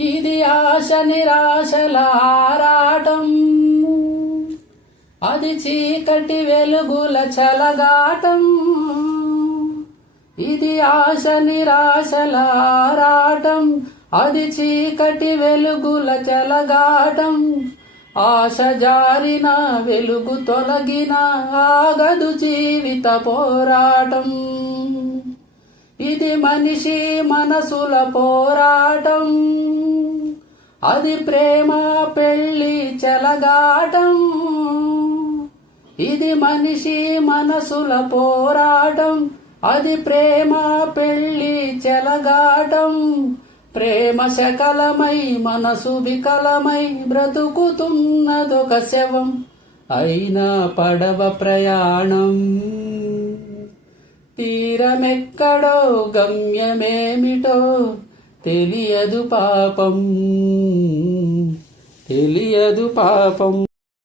ఇది ఆశ నిరాశల ఆరాటం, అది చీకటి వెలుగుల చలగాటం. ఇది ఆశ నిరాశల ఆరాటం, అది చీకటి వెలుగుల చలగాటం. ఆశ జారిన వెలుగు తొలగిన ఆగదు జీవిత పోరాటం. ఇది మనిషి మనసుల పోరాటం, అది ప్రేమ పెళ్లి చెలగాటం. ఇది మనిషి మనసుల పోరాటం, అది ప్రేమ పెళ్లి చెలగాటం. ప్రేమ శకలమై మనసు వికలమై బ్రతుకుతున్నదొక శవం. అయినా పడవ ప్రయాణం, తీరమెక్కడో గమ్యమేమిటో తెలియదు పాపం, తెలియదు పాపం.